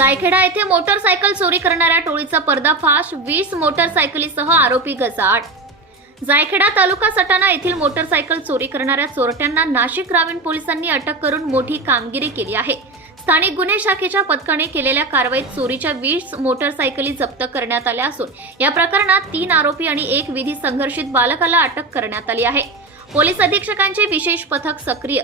जायखेडा येथे मोटरसायकल चोरी करणाऱ्या टोळीचा पर्दाफाश वीस मोटरसायकलीसह आरोपी गजाआड. जायखेडा तालुका सटाणा येथील मोटरसायकल चोरी करणाऱ्या चोरट्यांना नाशिक ग्रामीण पोलिसांनी अटक करून मोठी कामगिरी केली आहे. स्थानिक गुन्हे शाखेच्या पथकाने केलेल्या कारवाईत चोरीच्या वीस मोटरसायकली जप्त करण्यात आल्या असून या प्रकरणात तीन आरोपी आणि एक विधी संघर्षित बालकाला अटक करण्यात आली आहे. पोलीस अधीक्षकांचे विशेष पथक सक्रिय.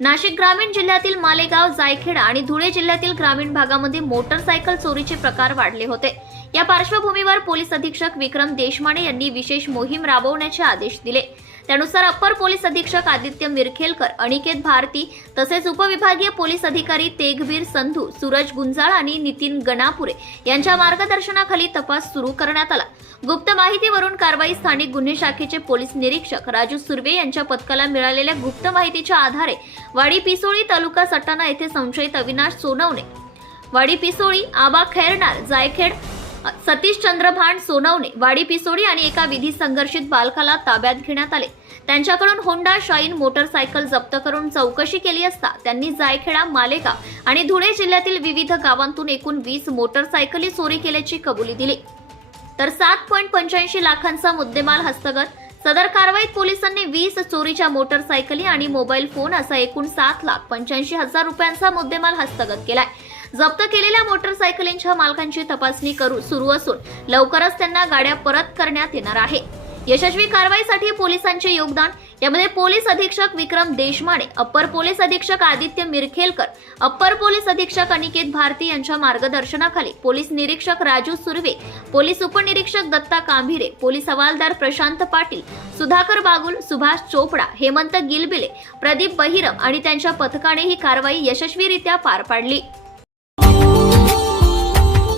नाशिक ग्रामीण जिल्ह्यातील मालेगाव जायखेडा आणि धुळे जिल्ह्यातील ग्रामीण भागामध्ये मोटरसायकल चोरीचे प्रकार वाढले होते. या पार्श्वभूमीवर पोलीस अधीक्षक विक्रम देशमाने यांनी विशेष मोहीम राबवण्याचे आदेश दिले. त्यानुसार अप्पर पोलीस अधीक्षक आदित्य मिरखेलकर अनिकेत भारती तसेच उपविभागीय पोलीस अधिकारी तेगवीर संधू सूरज गुंजाळ आणि नितीन गणापुरे यांच्या मार्गदर्शनाखाली तपास सुरू करण्यात आला. गुप्त माहितीवरून कारवाई स्थानिक गुन्हे शाखेचे पोलीस निरीक्षक राजू सुर्वे यांच्या पथकाला मिळालेल्या गुप्त माहितीच्या आधारे वाडी पिसोळी तालुका सटाणा येथे संशयित अविनाश सोनवणे वाडी पिसोळी आबा खैरनार जायखेड सतीश चंद्रभान सोनवणे वाडी पिसोडी आणि एका विधी संघर्षित बालकाला ताब्यात घेण्यात आले. त्यांच्याकडून होंडा शाईन मोटरसायकल जप्त करून चौकशी केली असता त्यांनी जायखेडा मालेगाव आणि धुळे जिल्ह्यातील विविध गावांतून एकूण वीस मोटरसायकली चोरी केल्याची कबुली दिली. तर सात पॉईंट पंच्याऐंशी लाखांचा मुद्देमाल हस्तगत. सदर कारवाईत पोलिसांनी वीस चोरीच्या मोटरसायकली आणि मोबाईल फोन असा एकूण सात लाख पंच्याऐंशी हजार रुपयांचा मुद्देमाल हस्तगत केलाय. जप्त केलेल्या मोटरसायकलींच्या मालकांची तपासणी करू सुरू असून लवकरच त्यांना गाड्या परत करण्यात येणार आहे. यशस्वी कारवाईसाठी पोलिसांचे योगदान. यामध्ये पोलीस अधीक्षक विक्रम देशमाने अप्पर पोलीस अधीक्षक आदित्य मिरखेलकर अप्पर पोलीस अधीक्षक अनिकेत भारती यांच्या मार्गदर्शनाखाली पोलीस निरीक्षक राजू सुर्वे पोलीस उपनिरीक्षक दत्ता कांभिरे पोलीस हवालदार प्रशांत पाटील सुधाकर बागुल सुभाष चोपडा हेमंत गिलबिले प्रदीप बहिरम आणि त्यांच्या पथकाने ही कारवाई यशस्वीरित्या पार पाडली.